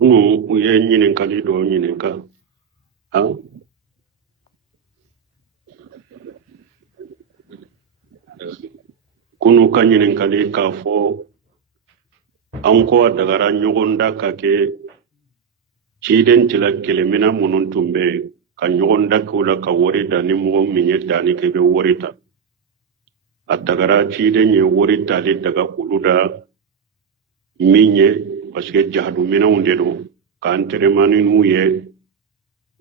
u ye ɲininkali dɔ ɲininka kunu ka ɲininkali k'a fɔ an kɔ dagara ɲɔgɔn da ka kɛ ciden tila kelemina minnu tun bɛ ka ɲɔgɔn da k'u la ka wari da ni mɔgɔ min ye danni kɛ bɛ wari ta a dagara ciden ye wari tali daga olu da min ye parce que jahadu minɛnw de don ka entraînement n'u ye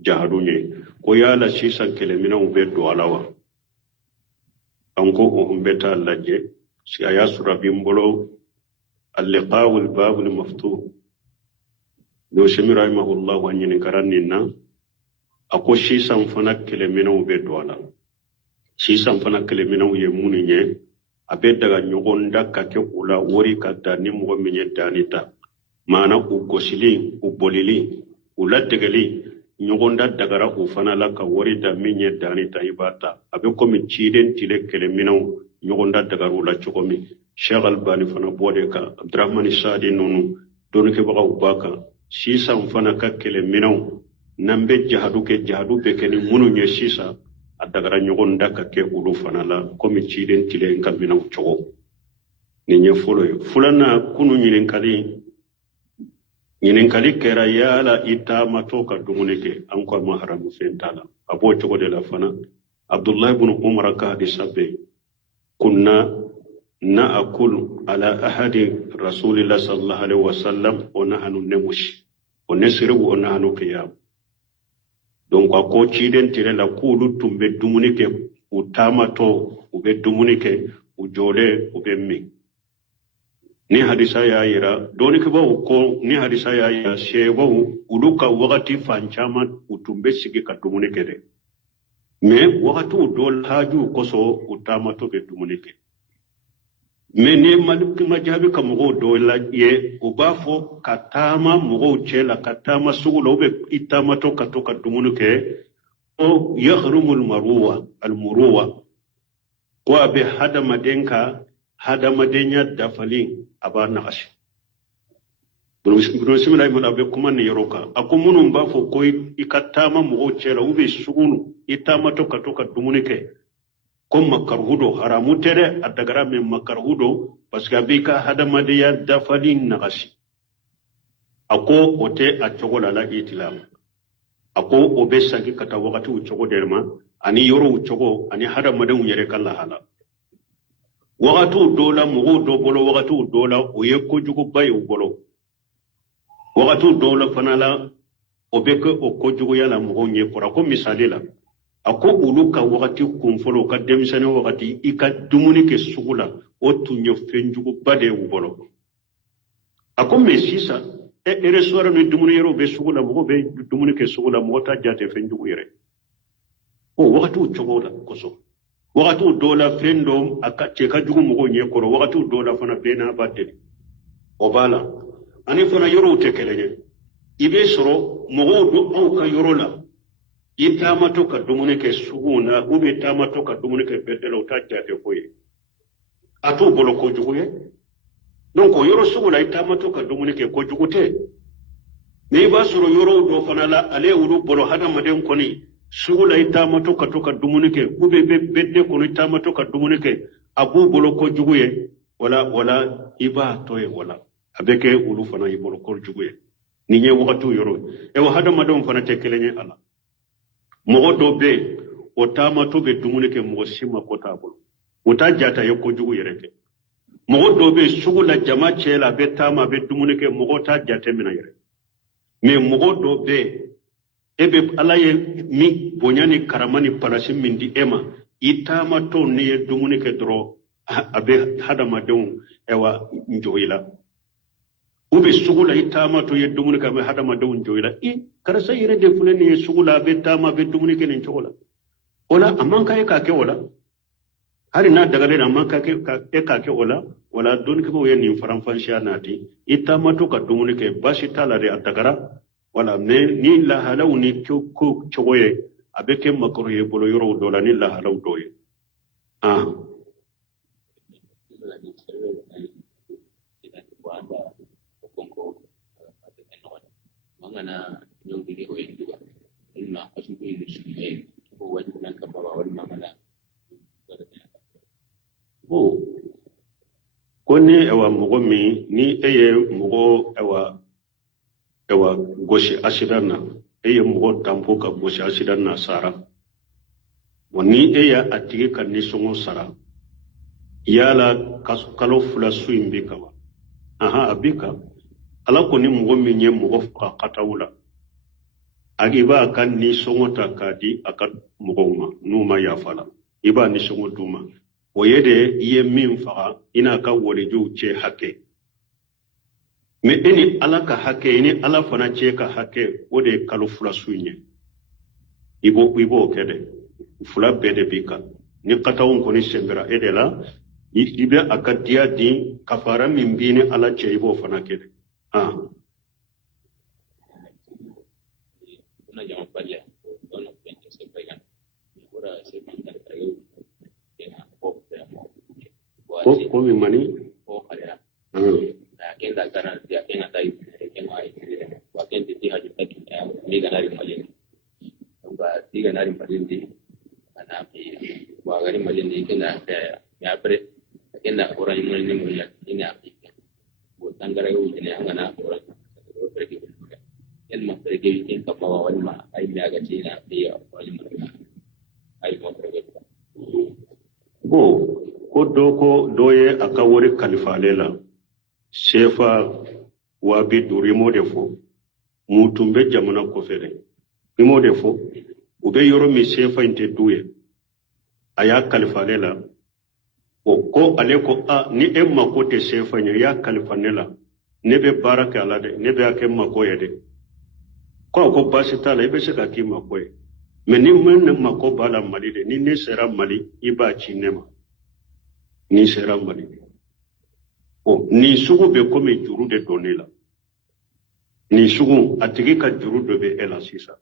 jahadu ye ko yala sisan keleminɛnw bɛ don a la wa an ko o bɛ taa lajɛ si a y'a sɔrɔ a bɛ n bolo اللقاء والباب المفتوح لو سمي رحمه الله وأن كرننا أكو شيسان فنا كلمينو بدوالا شيسان فنا كلمينو يموني أبدا نيغون دا كاكي أولا وري كادا نمو من دانيتا مانا أغسلين أبوليلين أولا دغلي نيغون دا دغرا أفنا لك وري دا من دانيتا إباتا أبكو من تشيدين تلك كلمينو نيغون دا دغرو لا تشوكومي Cheikh Albani fana bode ka Abdurrahman Sadi nunu don ke baga ubaka sisa fana ka kele minaw nambe jahadu be keni munu nye sisa adagara nyogon daka ke ulu fana la komi ciden tile nka minaw chogo ni nye folo yo fulana kunu nyininkali kera yala ita matoka dumunike anko maharamu fentala abo chogo de la fana Abdullah ibn Umar ka hadisabe kunna نأكل على أحد رسول الله صلى الله عليه وسلم ونحن نمشي ونسرب ونحن قيام donc ako ciden tire la kulu tumbe dumunike utamato ube dumunike ujole ube mi ni hadisa ya ira doni ke bawo ko ni hadisa ya ira shebo uluka wakati fanchama utumbe sigi ka dumunike de me wakati udol haju koso utamato be dumunike mais ni maliki majabi ka mogo do la ye o b'a fɔ ka taama mɔgɔw cɛ la ka taama sugu la ube itamatɔ ka to ka dumuni kɛ o yahrumu almuruwa ko a bɛ hadamaden ka hadamadenya dafalen a b'a nagasi bunu simila ibn abe kuma ni yɔrɔ kan a ko minnu b'a fɔ ko i ka taama mɔgɔw cɛ la ube sugu itamatɔ ka to ka dumuni kɛ comme makarhudo haramu tere adagara me makarhudo parce que abika hadamadiya dafali nagasi ako ote a chogo la itilam ako obesagi kata wakati u chogo derma ani yoro u chogo ani hadamaden yere kala hala wakati dola mugo do bolo wakati dola oye ko jugo baye u bolo wakati dola fanala obeke o ko jugo yala mugo nye kora ko misali la ako ulu ka wakati kumfolo ka demisane wakati ika dumuni ke sugula o tunyo fenjugu bade ubolo ako mesisa eresora no dumuni yero be sugula mo be dumuni ke sugula mo ta jate fenjugu yere o wakati uchogola koso wakati dola frendo akache ka jugu mo nye koro wakati dola fana bena bade obala ani fana yoro utekeleye ibe soro mo do au ka yorola itamato ka dumuni ke suguna ube tamato ka dumuni ke bedelo tajate koye ato bolo ko juguye donc yoro sugula itamato ka dumuni ke ko jugute ne ba suro yoro do fanala ale wulu bolo hada maden koni sugula itamato ka to ka dumuni ke ube bedde ko itamato ka dumuni ke abu bolo ko juguye wala iba toye wala abeke wulu fana ibolo ko juguye ni nye wakatu yoro e wa hada madon fana tekelenye ala mogo do be o tamato be dumuni ke mogo sima kota bolo o ta jata ye ko jugu yere ke mogo do be sugu la jama chela be tama be dumuni ke mogo ta jate mina yere me mogo do be ebe alaye mi bonyani karamani palasi mindi ema itamato ni ye dumuni ke dro abe hadama don ewa njoyila ube sugula itamato ye dumuni ka me hadama don njoyila karasa yere de fulani ye sugula be tama be dumuni ke nin chogola ola amanka e ka ke wala hari na daga le amanka ke ka ke wala don ke bo ye nin faranfansha nati itamato ka dumuni ke bashi tala de adagara wala me ni la halaw ni ko chogoye abeke makoro ye bolo yoro dola ni la halaw doye Koni ewa mogo mi ni eye mogo ewa goshi ashidana eye mogo tampoka goshi ashidana sara wani eya atigi ka nisongo sara yala kalo fula suimbi kama aha abika ala koni mogo mi nye mogo ka katawula agiba kan nisongo ta kadi aka mogo ma numa yafala iba nisongo duma oyede iye min faga ina ka woliju ce hake me ini ala ka hake ini ala fana ce ka hake o de kalo fula sunye ibo kede fula bede bika ni katawun koni sembera edela ibe akadia din kafara min bini ala ce ibo fana kede una llama palia dono pente se pegan ora se mandan trago ko mi mani o kaya na kenda kana dia kena tai kema wa kende ti haju taki ni ganari malindi ba ti ganari malindi ana bi wa gari malindi kena ya pre kenda orang ni mulia ini api bo tangara u ni angana orang pergi en ma pergi in ka bawa wani ma ai me aga tina dia wani ma ai mo pergi bo ko doko doye aka wori kalifalela shefa wa bi durimo defo mutumbe jamana ko fere bimo defo ube yoro mi shefa inte duye aya kalifalela o ko ale ko ni emma ko te shefa nya ya kalifanela nebe baraka ala de nebe akemma ko yede ko basi tala ibe se ka kima ko me ni men ma ko bala mali de ni ne sera mali iba chinema ni sera mali ni sugu be ko me juru de donela ni sugu atigi ka juru do be ela sisa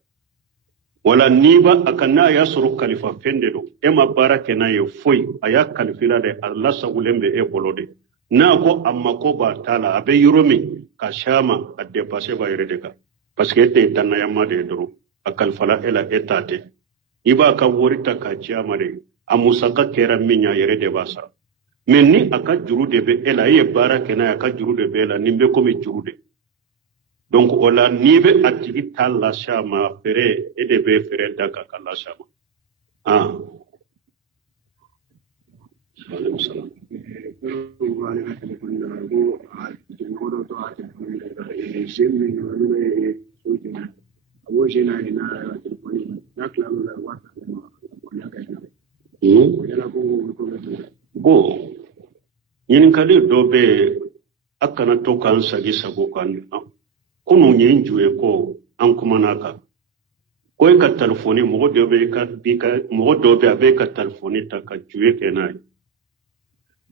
wala niba akana ya suru khalifa fende do e ma baraka na ye foi aya kalifila de Allah sagulembe e bolode na ko amma ko ba tala abe yuromi ka shama adde passe ba yere ka parce que te tanna yamma de dro akal fala ela etate iba ka worita ka chama de amusaka kera minya yere de basa menni aka juru de be ela ye baraka na aka juru de be ela nimbe ko mi juru de donc ola nibe atigi talla shama fere ede be fere daga kala shama alaykum salam bo yin kali dobe akana to kan sagi sago kan kunu yin juye ko an kuma naka ko ka telefoni mo dobe ka bika mo dobe abe ka telefoni ta ka juye kenai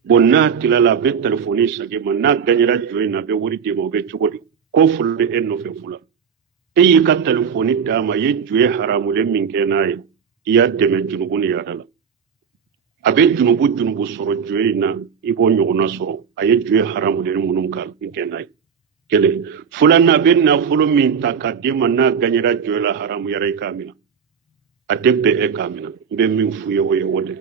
bonna tilala be telefoni sage man na ganyira juye na be wori de mo be chugodi ko fulbe en no fe fula yi ka telefoni dama ye juye haramule min kenai iya deme junubuni ya dala abe junubu soro juye na ibo nyogona soro aye juye haramule munun kal min kenai kele fulana ben na fulo min takadima na ganyira juye la haramu yara kamina adebe e kamina be min fuye woye wode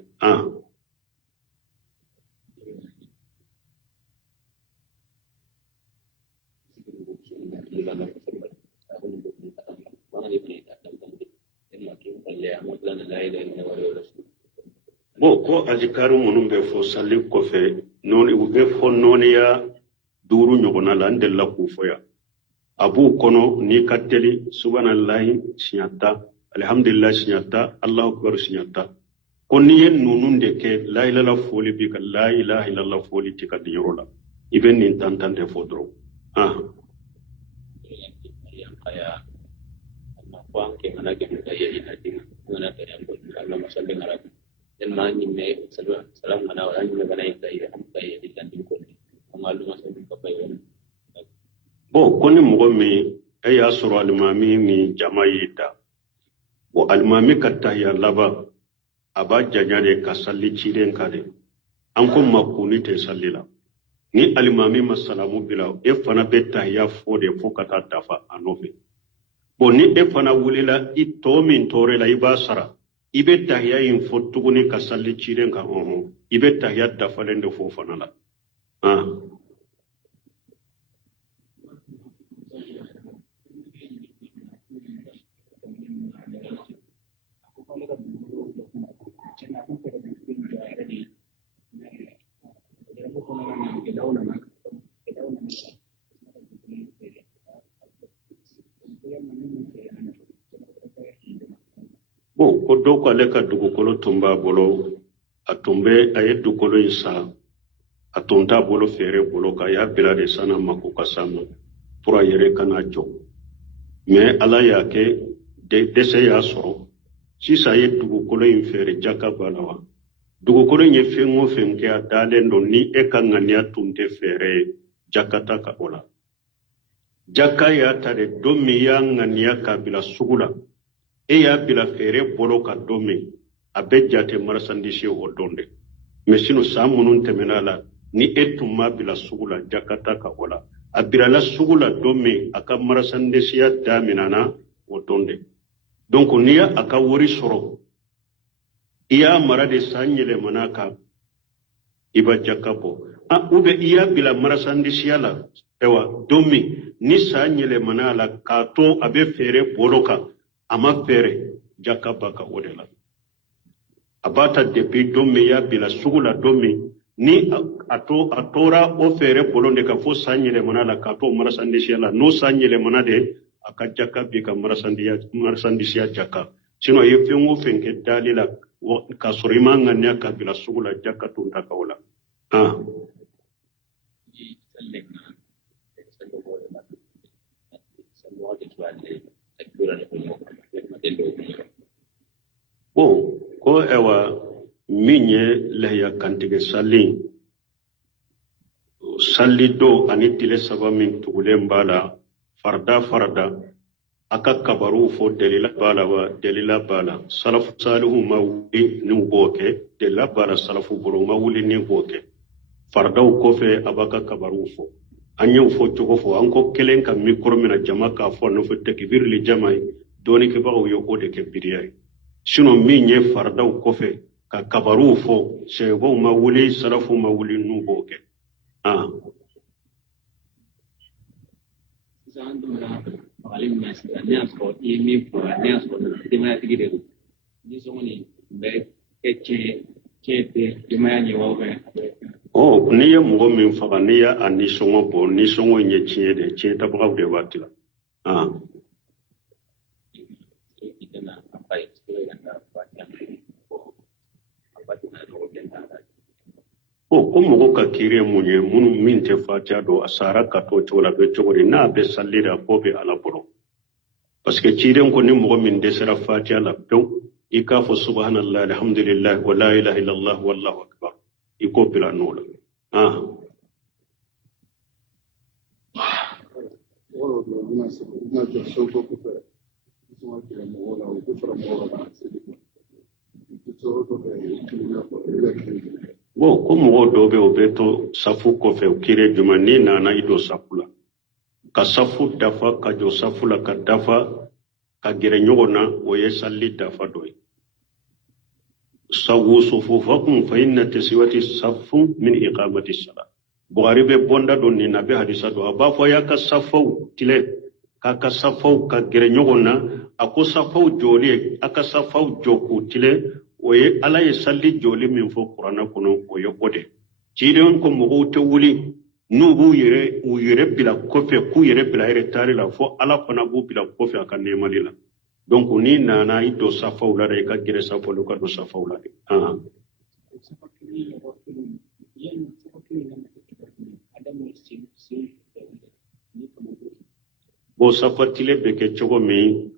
bo ko azikaru munum be fo salli ko fe non be fo nonia duru nyogona la ndella ku foya abu kono ni kateli subhanallahi sinyata alhamdulillah sinyata allahu akbar sinyata konni yen nununde ke la ilaha foli bi ka la ilaha illallah foli tika dirola iben nin tantante fodro kaya kwang ke mana ke budaya ini mana ke yang Allah masallah ngarap dan mana me salam mana orang yang mana yang kaya di kantin koni amalu masallah kapayan bo koni mugommi ay asru almami ni jamaayita wa almami kataya laba aba janyane ka salli ciren kade an ko makuni te sallila ni almami masalamu bila e fana betta ya fode fokata dafa anofe boni e fana wulila ito min tore la iba sara ibe tahya in fotuguni ka salli ciren ka ibe tahya dafalende fo fana la ko do ko ale ka dugukolo tumba bolo atumbe aye dugukolo isa atonta bolo fere bolo ka ya bila de sana mako kasama pura yere kana jo mais ala ya ke dese ya soro sisa ye dugukolo in fere jaka balawa dugukolo nye fengo fenke a dalen do ni e ka ngania tunte fere jakata ka ola jaka ya tare domi ya ngania ka bila sugula e ya bila fere bolo ka domi abe jate marasandisi o donde mesino samunun temenala ni etuma bila sugula jakata ka ola abira la sugula domi aka marasandisi ya daminana o donde donc niya aka wori soro iya mara de sanyele manaka iba jakabo ube iya bila marasandisi la ewa domi ni sanyele manala kato abe fere boloka ama fere jakaba ka odela abata depuis domi ya bila sugula domi ni atora o fere bolonde ka fo sanyele manala kato marasandisi la no sanyele manade aka jakabi ka marasandisi jaka sino ye fengo fenke dalila ka sorima nganya ka bila sugula jaka tunta ka wala ko ewa minye lehya kantige salin salido ani tile saba min tugule mbala farda aka kabaru fo delila bala salafu salihu mawuli ni boke delila bala salafu boro mawuli ni boke fardaw kofe abaka kabaru fo anyo fo chogo fo anko kelen ka mikro mina jama ka fo no fo tekbir li jamai doni ke bawo yo ode ke bidiyai sino minye fardaw kofe ka kabaru fo shego mawuli salafu mawuli nu boke niye mɔgɔ min faga ni ya a nisɔngɔ bɔ nisɔngɔ in ye tiɲɛ de tiɲɛ tabagaw de waati la ko mɔgɔ ka kiiri ye mun ye minnu min tɛ fatiya dɔn a sara ka to cogo la bɛ cogo di n'a bɛ salli la ko bɛ ala bolo parce que ciiden ko ni mɔgɔ min dɛsɛra fatiya la pewu i k'a fɔ subhanallah alhamdulillah wa la ilaha illallah wallahu akbar i ko bila n'o la ko mɔgɔ dɔw bɛ o bɛ to safu kɔfɛ o kiri juma ni nana i don safu la ka safu dafa ka jɔ safu la ka dafa ka gɛrɛ ɲɔgɔn na o ye salli dafa dɔ ye sawu sufufakum fa inna taswati safu min iqamati salat Bukhari be bonda don ni nabi hadisa do aba fo ya ka safaw tile ka safaw ka gɛrɛ ɲɔgɔn na ako safaw joli aka safaw joku tile o ye ala ye salli joli min fɔ kuranna kɔnɔ o ye o de ciiden ko mɔgɔw tɛ wuli n'u b'u yɛrɛ bila kɔfɛ k'u yɛrɛ bila retard la fo ala fana b'u bila kɔfɛ a ka nɛɛmali la donc ni nana i do safaw la i ka gɛrɛ safaw la ka do safaw la bon safa tile bɛ kɛ cogo min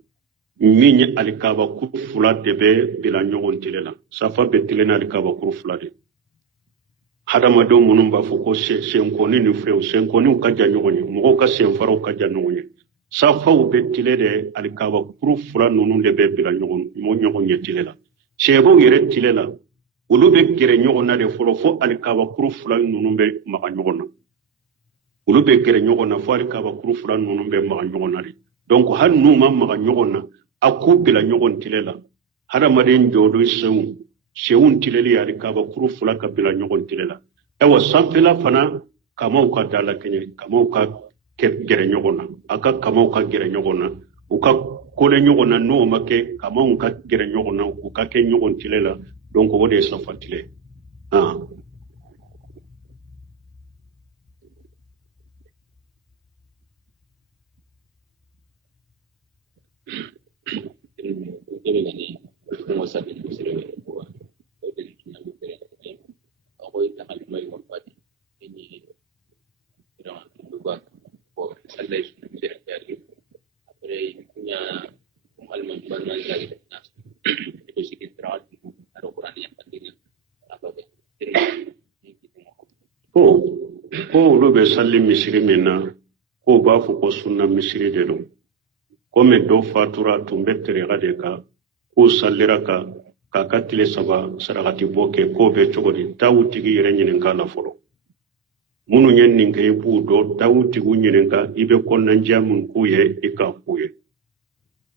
min ye alikaba kuru fila de bɛ bila ɲɔgɔn tile la safa bɛ tile na alikaba kuru fila de hadamadenw minnu b'a fɔ ko senkɔni ni fɛnw senkɔniw ka jan ɲɔgɔn ye mɔgɔw ka senfaraw ka jan ɲɔgɔn ye safaw bɛ tile de alikaba kuru fila ninnu de bɛ bila ɲɔgɔn ye tile la sɛbɛw yɛrɛ tile la olu bɛ gɛrɛ ɲɔgɔn na de fɔlɔ fo alikaba kuru fila ninnu bɛ maga ɲɔgɔn na olu bɛ gɛrɛ ɲɔgɔn na fo alikaba kuru fila ninnu bɛ maga ɲɔgɔn na de donc hali n'u ma maga ɲɔgɔn na a k'u bila ɲɔgɔn tile la hadamaden jɔdɔ senw tileli alikaba kuru fila ka bila ɲɔgɔn tile la sanfɛla fana kamaw ka dala kenye kamaw ka gere nyogona aka kamaw ka gere nyogona uka kole nyogona no make kamaw ka gere nyogona uka ke nyogon tilela donc wode sa fatile ko lo be salli misiri mena ko ba fu ko sunna misiri de do ko me do fatura tumbe tere gade ka ko sallira ka katile saba sarakati boke ko be chogodi tawutigi yere nyinen kala folo munu nyen ninga yebu do tawutigu nyinen ka ibe konna jamun kuye ika kuye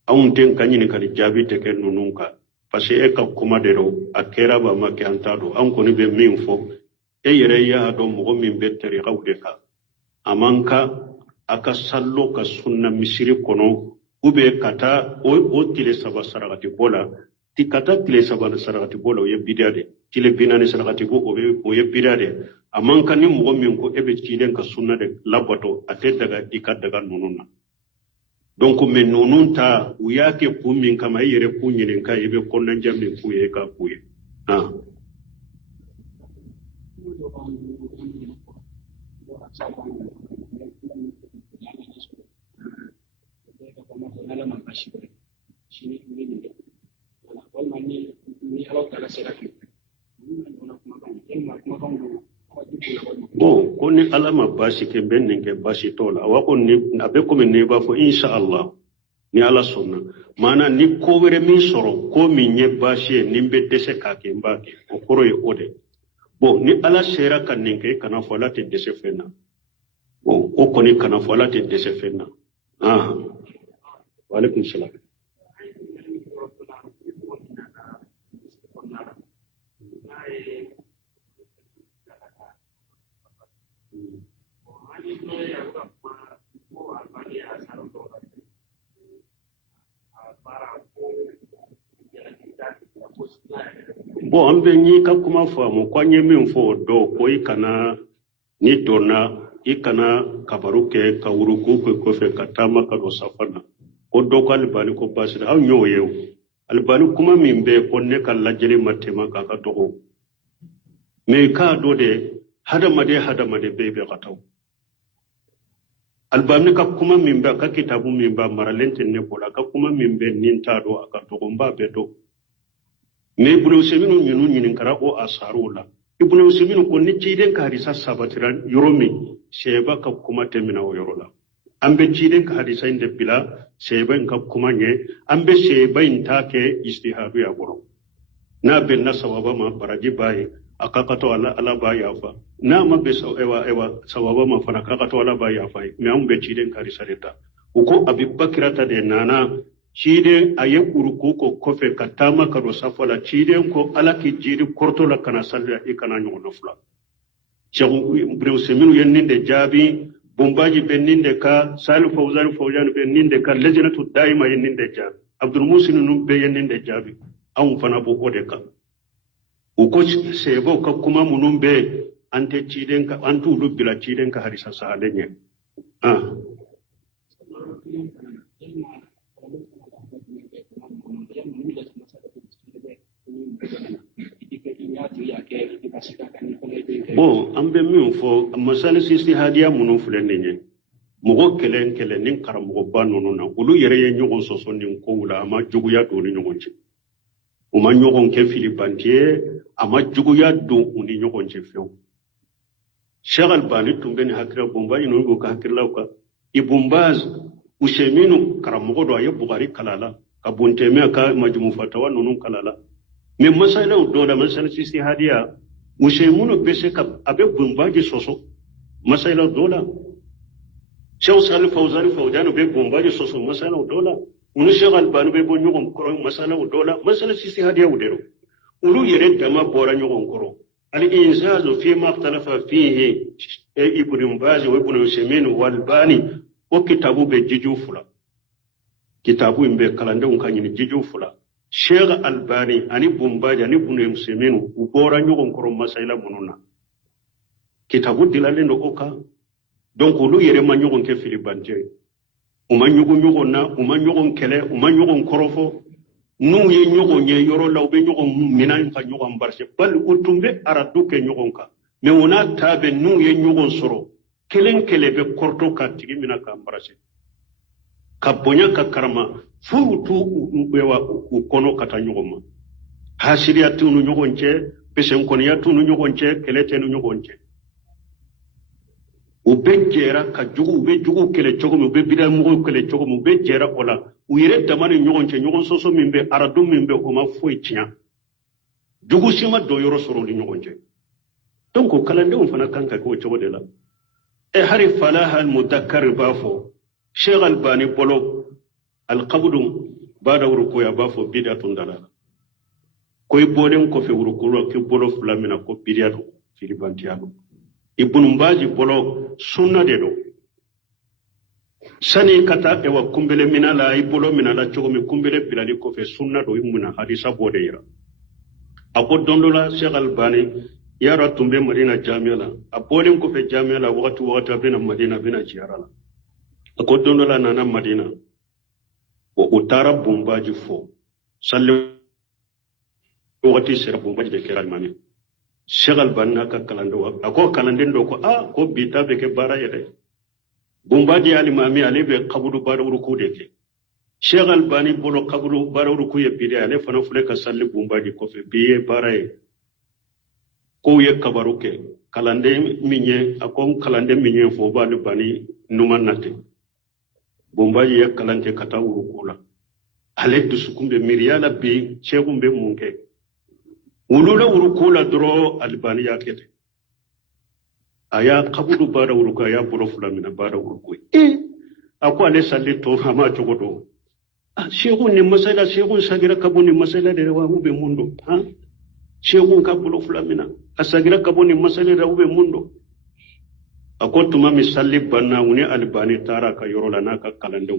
awun ten kanyini kali jabi teke nununka parce e ka kuma de ro akera ba make antado an ko ni be min fo e yere ya do mo min be tere gawde ka amanka aka sallo ka sunna misiri kono ube kata o tile saba sarakati bola ti kata tile saba sarakati bola o ye bidade tile binane sarakati bo o ye bidade amanka ni mo min ko ebe cilen ka sunna de labato ate daga ikadaga nununa donc men nunun ta uyake pumin kama yere punyinen ka ebe konnan jamme kuye ka kuye bon koni alama basi ke benne ke basi tola wako ni abe ko men ne ba fo inshallah ni ala sonna mana ni ko were min soro ko min nye basi ni be dese ka ke mbake o koro e ode bon ni ala sera kan ne ke kana fo la te dese fena bon o koni kana fo la te dese fena wa alaikum salam bon ambe ni ka kuma famu kwanye min fo do ko ikana ni dona ikana kabaruke ka uruku ko fe katama ka do safana ko do ko albani ko basira aw nyoye albani kuma min be ko ne kala jeli matema ka ka to me ka do de hada made be kataw albani ka kuma min be ka kitabu min ba maralente ne bola ka kuma min be ninta do aka to mba be do me ibnu seminu nyinu nyinin kara o asarula ibnu seminu ko ni ciden ka hadisa sabatiran yoromi sheba ka kuma temina o yorola ambe ciden ka hadisa inde bila sheba ka kuma nye ambe sheba intake istihadu ya boro na ben na sawaba ma baraji baye akakato ala baye afa na mabbe ewa sawaba ma fana kakato ala baye afa me ambe ciden ka hadisa leta uko abibakirata de nana ciden aye uruku ko kofe katama kado safala ciden ko alaki jiri korto la kana salya ikana nyono fula cheikh ibrahim seminu yenninde jabi bombaji benninde ka salu fawzan benninde ka lejnatu daima yenninde jabi abdul musin num be yenninde jabi an fana bo ode ka uko sebo ka kuma munum be ante ciden ka antu lubila ciden ka harisa sahalenye bon ambe min fo masal sisi hadiya munun fulenye mogo kelen nin karamogo ba nonu na ulu yere ye nyogon soso nin ko wula ama juguya do ni nyogon ci o ma nyogon ke filibantie ama juguya do uni nyogon ci few Cheikh Albani tumbeni hakira bomba ino go ka hakira ka ibumbaz usheminu karamogo do aye Bukhari kalala ka bonteme ka majmu fatawa nonu kalala mais masala do da masala sisi hadiya ushemunu bese ka abe bumbaji soso masala do da Cheikh Salih Fawzan be bumbaji soso masala do da unu Cheikh Albani be bo nyogon koro masala do da masala sisi hadiya udero ulu yere dama bora nyogon koro al inzazu fi ma ikhtalafa fihi ibn Baz wa ibn Usaymin wal Bani o kitabu be jiju fula kitabu imbe kalande on kanyini jiju fula Sheikh Albani ani Bumbaji ani ibn Usaymin ubora nyogon koro masaila mununa kitabu dilale no oka donc lu yere ma nyogon ke filibante uma nyogon na uma nyogon kele uma nyogon korofo nu ye nyogon ye yoro lawbe nyogon minan fa nyogon barse bal utumbe aradu ke nyogon ka me wona tabe nu ye nyogon soro kelen kele be korto ka tigi mina ka barse ka bonya ka karama fu tu bewa kono kata nyogon ma hasiriya tunu nyogon che pesen konya tunu nyogon che kele tenu nyogon che ube jera ka jugu ube jugu kele chogo ube bida mugo kele chogo ube jera ola uyere damani nyogon soso mimbe aradu mimbe o ma foi tia jugu sima do yoro soro li nyogon che donc kalande on fana kanka ko chogo de la e hari falaha al mudakkar bafo Sheikh Albani bolo al qabdum bada ruku ya bafo bidatun dala koy boden ko fe ruku ke bolo flamina ko bidatu filibantiado Ibn Baji bolo sunna de do sani kata e wa kumbele minala ibolo minala chogo mi kumbele bilali ko fe sunna do imuna hadisa bode yira ako dondola Sheikh Albani yara tumbe Madina jamiala abole ko fe jamiala wakati abena Madina bena jiarala ako dondola nana Madina o utara Bumbaji fo salle wakati sera Bumbaji de kera mami Sheikh Albani ka kalando ako kalanden do ko ko bita be ke bara yede Bumbaji alimami ale be kabudu bara ruku de ke Sheikh Albani bolo kabudu bara ruku ye bide ale fana fule ka salli Bumbaji ko fe biye bara ye ko ye kabaru ke kalande minye ako kalande minye fo ba le bani numanate Bumbaji ye kalante kata ruku la ale dusukumbe miriala be chegumbe munke ulula urukula dro Albani yakete aya kabudu bara uruku aya bolo fulamina bara uruku ako ale salli to hama chogodo shegu ni masala shegu sagira kabuni masala de wa ube mundo shegu ka bolo fulamina asagira kabuni masala de ube mundo ako tuma misalli banna uni Albani tara ka yorola naka kalando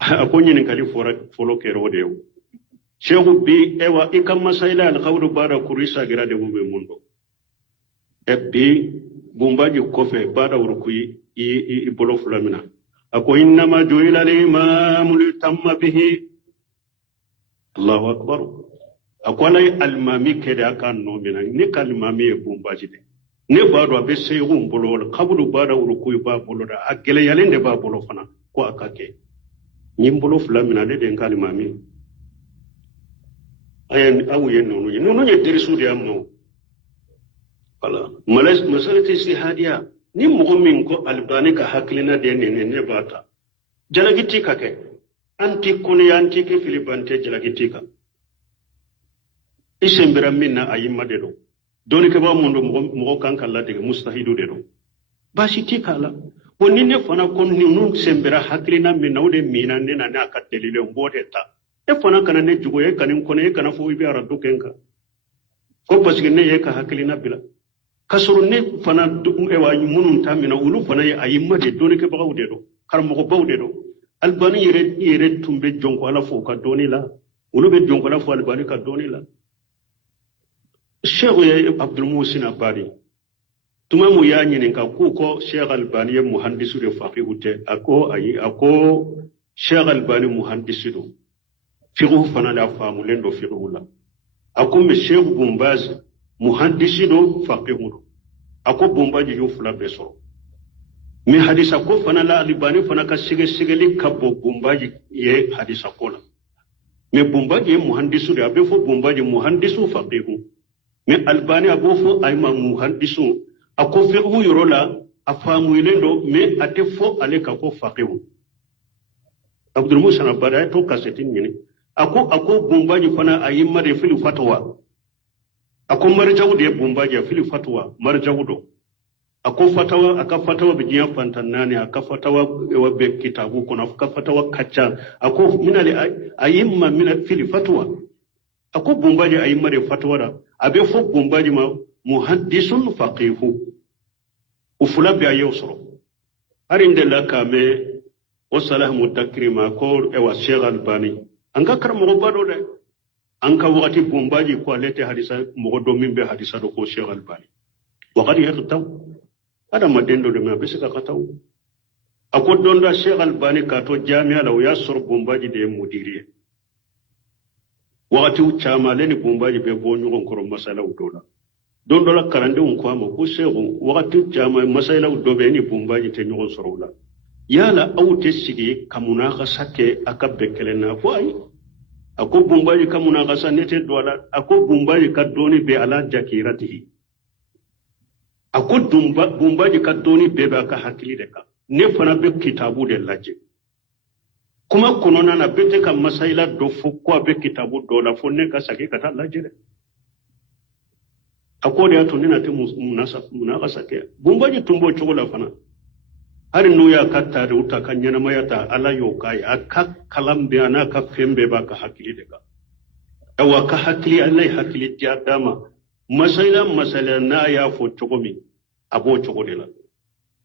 ako nyini kali folo kero de Sheikh bi ewa ikam masaila al khawru bara kurisa gira de mumbe mundo ebbi Bumbaji kofe bara urukui i bolo fulamina ako inna ma juila al imam li tamma bihi Allahu akbar ako lay al mami kede akan no mina ni kal mami e Bumbaji de ne bado abe seyum bolo khawru bara urukui ba bolo da akele yalende ba bolo fana ko akake nyim bolo fulamina de kal mami ayen awuye nonu ye derisu de amno wala masalati istihadiya ni mu'min ko Albani ka haklina de ne bata jalagiti ka ke anti kuni anti ke filibante jalagiti ka isembira minna ayimma de do doni ke ba mundo mo kan kala de mustahidu de do bashi tikala woni ne fana kon ni nun sembira haklina minna de mina ne na ka delile mbode ta e fana kana ne jugo ye kanin kono ye kana fo ibe aradu kenka ko parce que ne ye ka haklina bila kasuru ne fana e wa munun tamina ulu fana ye ayimma de doni ke bawo de do karmo ko bawo de do Albani yere tumbe jonko ala fo ka doni la ulu be jonko ala fo Albani ka doni la Sheikh ye Abdul Muhsin Abadi tuma mu ya nyinin ka ku ko Sheikh Albani ye muhandisu de faqihute ako Sheikh Albani muhandisu do fiqhu fana la faamu lendo fiqhu la akum Sheikh Bumbaz muhaddisi do faqihu do ako Bumbaji yo fula beso mi hadisa ko fana la Albani fana ka sigeli kabbo Bumbaji ye hadisa ko la me Bumbaji muhandisu de abe fo Bumbaji muhandisu faqihu me Albani abo fo ayma muhandisu ako fiqhu yorola afamu lendo me ate fo ale ka ko faqihu Abdul Musa na bara to kasetin ni ako Bumbaji fana ayimma de fili fatwa ako marjawu de Bumbaji fili fatwa marjawu do ako fatawa aka fatawa bijiya fantannani aka fatawa wa be kitabu kono aka fatawa kacha ako minali ayimma min fili fatwa ako Bumbaji ayimma de fatwa da abe fo Bumbaji ma muhaddisun faqihu ufula bi ayo soro harinde la kame o salah mutakrima ko e wa Sheikh Albani anga karamo bado de anka wakati bombaji ko alete hadisa mo do mimbe hadisa do ko Sheikh Albani wakati yaktaw ada madendo de ma bisika kataw akodon da Sheikh Albani ka to jami'a law ya sor bombaji de mudiri wakati uchama leni bombaji be bonyo ko masala udola don dola karande un ko ama ko Sheikh wakati jama masala udobe ni bombaji te nyon sorola yala awte sigi kamuna khasake akabbe kelena ko ay ako bombaji kamuna khasanete dola ako bombaji kadoni be ala jakiratihi ako bombaji kadoni be ba ka hakili de ka ne fana be kitabu de laje kuma konona na bete ka masaila do fo ko be kitabu do la fo ne ka sake kata laje de ako de ato nina te munasa ke bombaji tumbo chogola fana har nuya katta da uta kan yana mayata ala yokai aka kalambe ana ka fembe ba ka hakili de ka awa ka hakili Allah hakili ti adama masaila na ya fo chogomi abo chogodela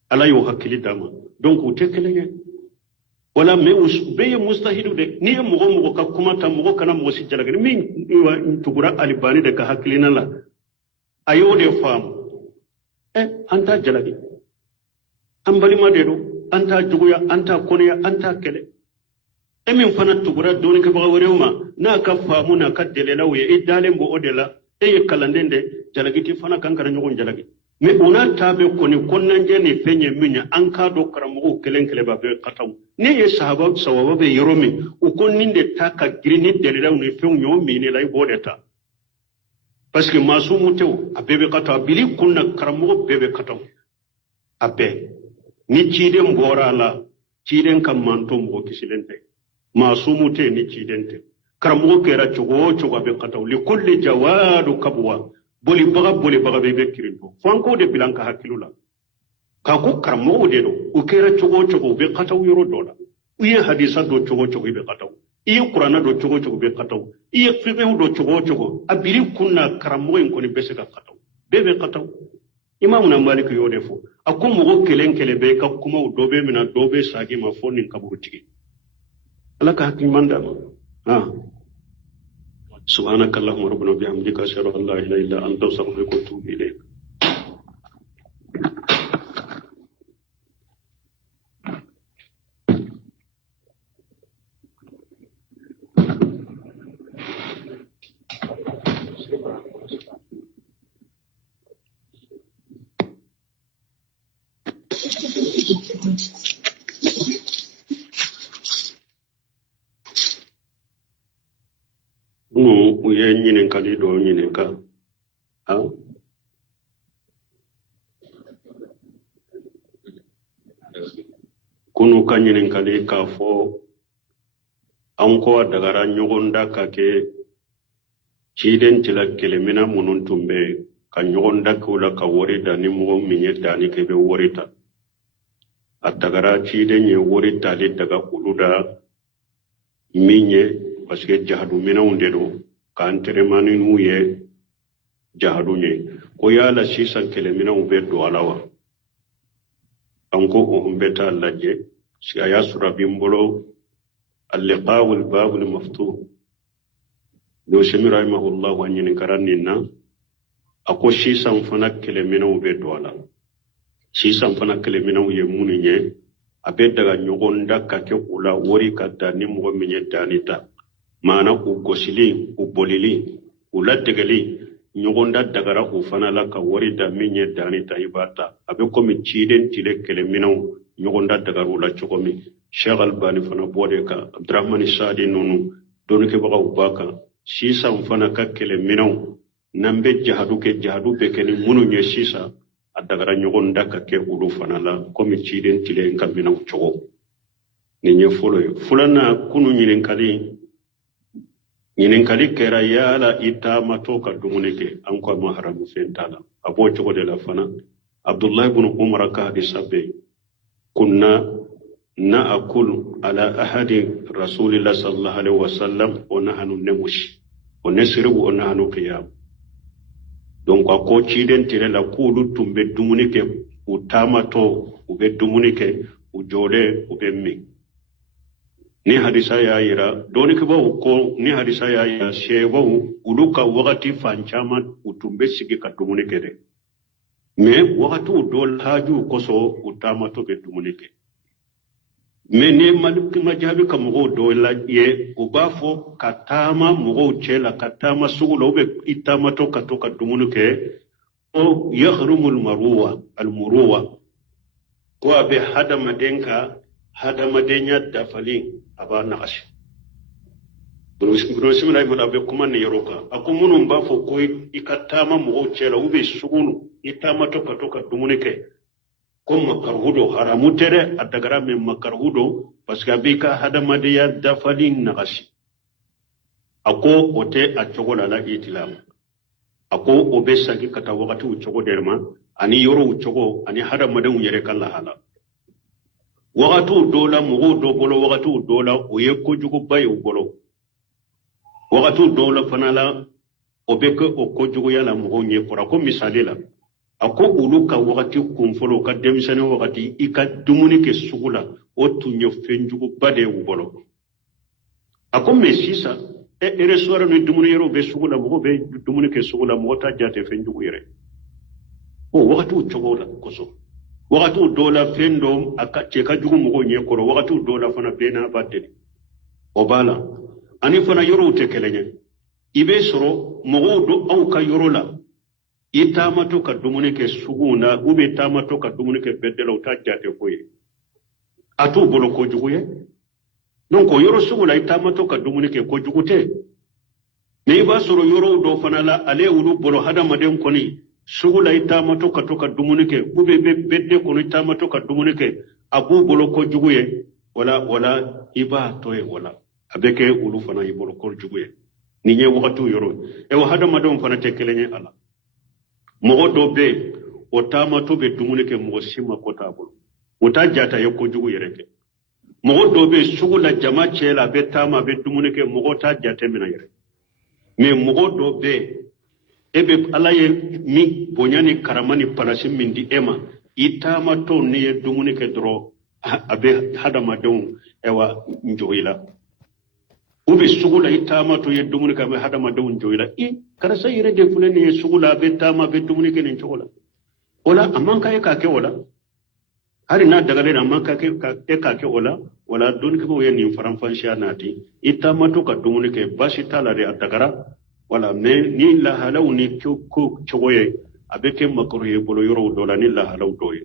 ala yo hakili dama donc o tekelenge wala me be mustahidu de ni mo ka kuma ta mo kana mo si jalaga min tugura Albani de ka hakili na la ayo de fam anta jalagi ambali madero anta juguya anta konya anta kele emin fana tugura doni ka baga werewma na ka famu na ka delela we idale mbo odela kalandende jalagi ti fana kankara nyogon jalagi me ona tabe koni konnanje ne fenye minya an ka do karamo kele ba be kataw ne ye sawaba be yoromi o konninde taka girini delela ne fen nyo mi ne lay bodeta parce que masumu tew abebe kataw bili kunna karamo bebe kataw abe ni ciden bora la ciden kam manto mo kisilente masumu te ni cidente karamo kera chogo be kataw li kulli jawadu kabwa boli baga be kirinto fanko de bilanka hakilula ka ko karamo de do o kera chogo be kataw yoro dola uye hadisa do chogo be kataw iye qur'ana do chogo be kataw iye fiqh do chogo abiri kunna karamo en ko ni besega kataw be kataw Imam na Malik yo defo akum mo kele be ka kuma dobe mina dobe sagi ma fonni kaburutigi alaka hakim manda subhanakallahumma rabbana bihamdika ashhadu an la ilaha illa anta astaghfiruka wa atubu ilayk uye nyinen kali do nyinen ka kunu ka nyinen kali ka fo an ko dagara nyogonda ka ke ciden tila kelemina munun tumbe ka nyogonda kula ka wori da ni mo minye dani ke be worita atagara ciden ye worita le daga kuluda minye parce que jahadu mina unde do kan teremani nuye jahadu nye ko yala sisan kele mina ube do alawa anko o umbeta laje si aya sura bimbolo al-liqa wal bab al-maftuh do shemi rahimahullah wa nyin karanina ako sisan fana kele mina ube do ala sisan fana kele mina uye muninye abe daga nyogonda ka ke kula wori kadda ni mo minye danita mana u gosili u bolili u laddegali nyogonda dagara u fana la ka wori da minye dani taibata abe komi ciden tile kele minaw nyogonda dagaru la chokomi Sheikh Albani fana bode ka Abdurrahman Sadi nonu donu ke baga ubaka sisa fana ka kele minaw nambe jahadu be kele munu nye sisa adagara nyogonda ka ke ulu fana la komi ciden tile nka minaw chogo ni nye fulana kunu nyilen kali kera yala ita matoka dumuneke anko maharamu fentala abo chogo de la fana Abdullah ibn Umar ka hadisabe kunna نأكل على أحد رسول الله صلى الله عليه وسلم ونحن نمشي ونسرب ونحن قيام donc ako ciden tire la kulu tumbe dumuni ke utamato ube dumunike ujole ube mi ni hadisa ya ira doni ke ba ko ni hadisa ya ira shewa uluka wakati fanchama utumbe sigi ka dumunike de me wakati udol haju koso utamato be dumunike me ne maliki majabi ka mugo dola ye ubafo katama mugo chela katama sugulo be itamato katoka dumunike o yahrumul maruwa al muruwa ko be hadama denka hadama denya dafalin aba naqash Brusimila ibn abe kuma ne yaroka akumunun ba fo ko ikatama mugo chela ube sugunu itamato katoka dumunike ko makarhudo haramu tere adagara me makarhudo parce que abika hadama deya dafalin naqash ako ote a chogola la itilam ako obesagi kata wakati uchogo derma ani yoro uchogo ani hada madan yere kala hala wakati dola mugo do bolo wakati dola oye ko jugo baye bolo wakati dola fanala obeke o jugo yala mugo nye kora ko misali la ako uluka wakati kumfolo ka demisane wakati ika dumuni ke sugula o tunyo fenjugo bade bolo ako mesisa ere suara ni dumuni yero be sugula mugo be dumuni ke sugula mugo ta jate fenjugo yere o wakati uchogo la koso wakati dola fendo aka cheka jugo mugo nye koro wakati dola fana bena badde obala ani fana yoro utekelenye ibe soro mugo do au ka yoro la itamato ka dumuni ke suguna ube tamato ka dumuni ke bedela uta jate koye atu bolo ko jugo ye donc yoro sugula itamato ka dumuni ke ko jugute ne ba soro yoro do fana la ale ulu bolo hada maden koni sugula itamato ka toka dumuni ke ube bedde kono itamato ka dumuni ke abu bolo ko juguye wala iba toye wala abeke ulu fana ibolo ko juguye ni nye wakatu yoro e wa hada maden fana tekelenye ala mogo do be o tamato be dumuni ke mogo sima ko tabolo uta jata yoko jugu yereke mogo do be sugula jama chela be tama be dumuni ke mogo ta jate mina yere me mogo do be ebe alaye mi bonyani karamani palasi mindi ema itama to ne dumuni ke dro abe hadama don ewa njoila ube sugula itama to ye dumuni ka me hadama don njoila karasa yere de fulani ye sugula be tama be dumuni ke njola ola amanka e ka ke ola hari na daga le amanka ke ka ke ola wala don ke bo ye ni faranfansha nati itama to ka dumuni ke bashi talare adagara wala me ni la halaw ni ko chogoye abeke makoro ye bolo yoro dola ni la halaw doye